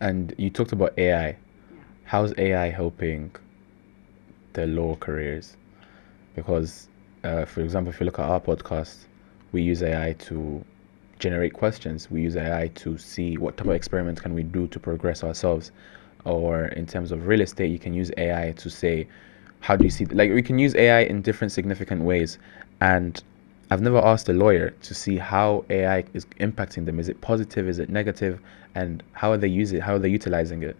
And you talked about AI. How's AI helping the law careers? Because, for example, if you look at our podcast, we use AI to generate questions. We use AI to see what type of experiments can we do to progress ourselves. Or in terms of real estate, you can use AI to say, how do you see, like we can use AI in different significant ways. And I've never asked a lawyer to see how AI is impacting them. Is it positive? Is it negative? And how are they using it? How are they utilizing it?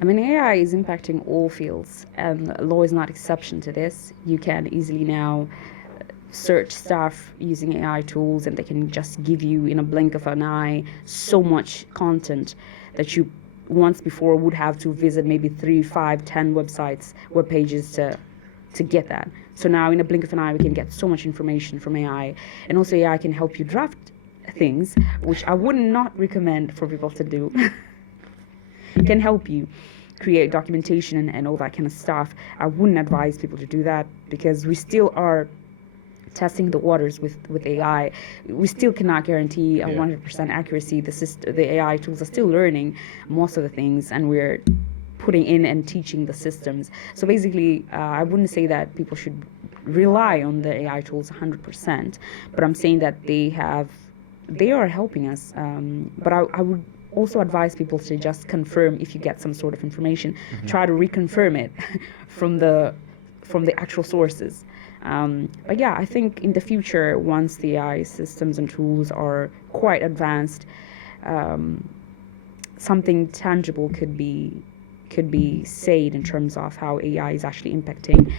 I mean, AI is impacting all fields, and law is not exception to this. You can easily now search stuff using AI tools, and they can just give you, in a blink of an eye, so much content that you once before would have to visit maybe 3, 5, 10 websites, web pages to get that. So now, in a blink of an eye, we can get so much information from AI, and also AI can help you draft things, which I would not recommend for people to do. Can help you create documentation and all that kind of stuff. I wouldn't advise people to do that because we still are testing the waters with AI. We still cannot guarantee a 100% accuracy. The AI tools are still learning most of the things, and we're putting in and teaching the systems. So basically, I wouldn't say that people should rely on the AI tools 100%, but I'm saying that they are helping us. But I would also advise people to just confirm if you get some sort of information, try to reconfirm it from the actual sources. But yeah, I think in the future, once the AI systems and tools are quite advanced, something tangible could be said in terms of how AI is actually impacting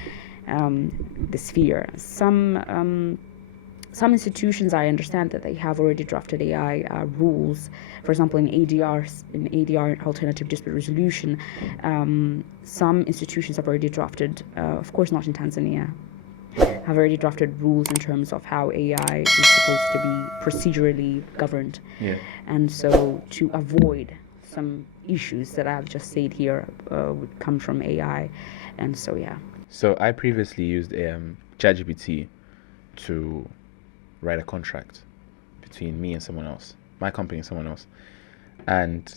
the sphere. Some institutions, I understand that they have already drafted AI rules. For example, in ADR, alternative dispute resolution, some institutions have already drafted, of course not in Tanzania, have already drafted rules in terms of how AI is supposed to be procedurally governed. Yeah. And so to avoid some issues that I've just said here would come from AI. And so, yeah. So I previously used ChatGPT to write a contract between me and someone else, my company and someone else. And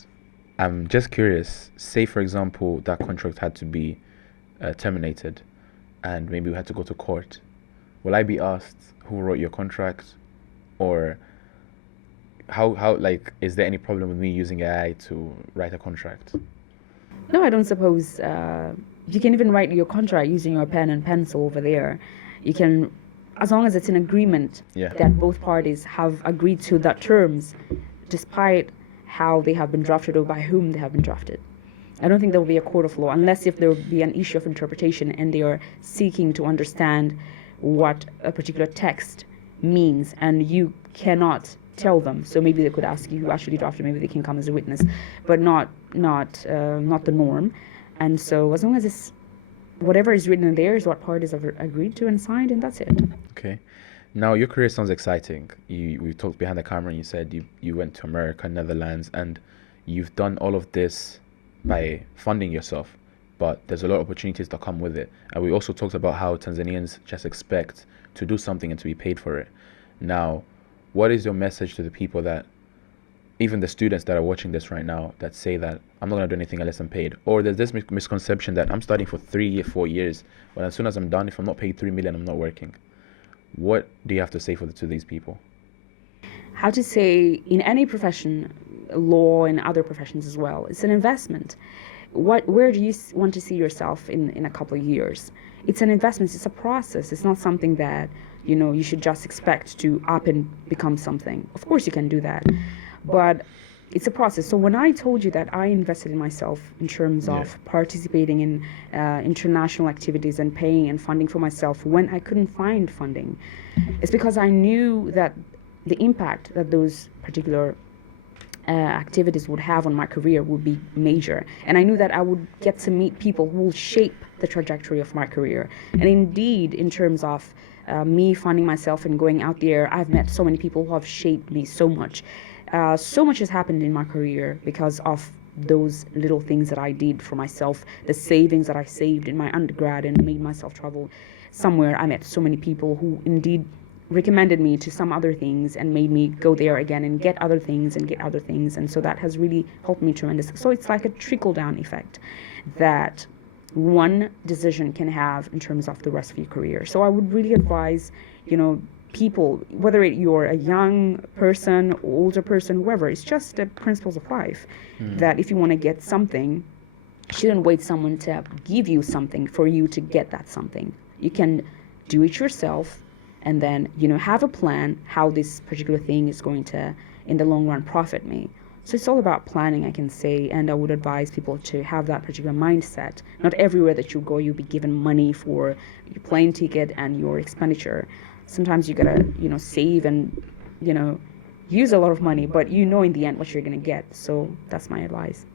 I'm just curious, say for example, that contract had to be terminated and maybe we had to go to court. Will I be asked who wrote your contract? Or how like, is there any problem with me using AI to write a contract? No, I don't suppose. You can even write your contract using your pen and pencil over there. You can, as long as it's an agreement that both parties have agreed to the terms, despite how they have been drafted or by whom they have been drafted. I don't think there will be a court of law unless if there will be an issue of interpretation and they are seeking to understand what a particular text means and you cannot tell them. So maybe they could ask you who actually drafted. Maybe they can come as a witness, but not the norm. And so as long as it's whatever is written in there is what parties have agreed to and signed, and that's it. Okay. Now your career sounds exciting. We talked behind the camera and you said you went to America, Netherlands, and you've done all of this by funding yourself. But there's a lot of opportunities that come with it. And we also talked about how Tanzanians just expect to do something and to be paid for it. Now, what is your message to the people that, even the students that are watching this right now, that say that I'm not going to do anything unless I'm paid? Or there's this misconception that I'm studying for 4 years, but as soon as I'm done, if I'm not paid 3 million, I'm not working. What do you have to say to these people? How to say, in any profession, law and other professions as well, it's an investment. Where do you want to see yourself in a couple of years? It's an investment. It's a process. It's not something that you should just expect to up and become something. Of course you can do that, but it's a process. So when I told you that I invested in myself in terms of participating in international activities and paying and funding for myself when I couldn't find funding, it's because I knew that the impact that those particular activities would have on my career would be major. And I knew that I would get to meet people who will shape the trajectory of my career. And indeed, in terms of me finding myself and going out there, I've met so many people who have shaped me so much. So much has happened in my career because of those little things that I did for myself, the savings that I saved in my undergrad and made myself travel somewhere. I met so many people who indeed recommended me to some other things and made me go there again and get other things and get other things. And so that has really helped me tremendously. So it's like a trickle down effect that one decision can have in terms of the rest of your career. So I would really advise, people, whether you're a young person, older person, whoever, it's just the principles of life that if you want to get something, you shouldn't wait someone to give you something for you to get that something. You can do it yourself and then, have a plan how this particular thing is going to, in the long run, profit me. So it's all about planning, I can say, and I would advise people to have that particular mindset. Not everywhere that you go, you'll be given money for your plane ticket and your expenditure. Sometimes you gotta, save and, use a lot of money, but in the end what you're gonna get. So that's my advice.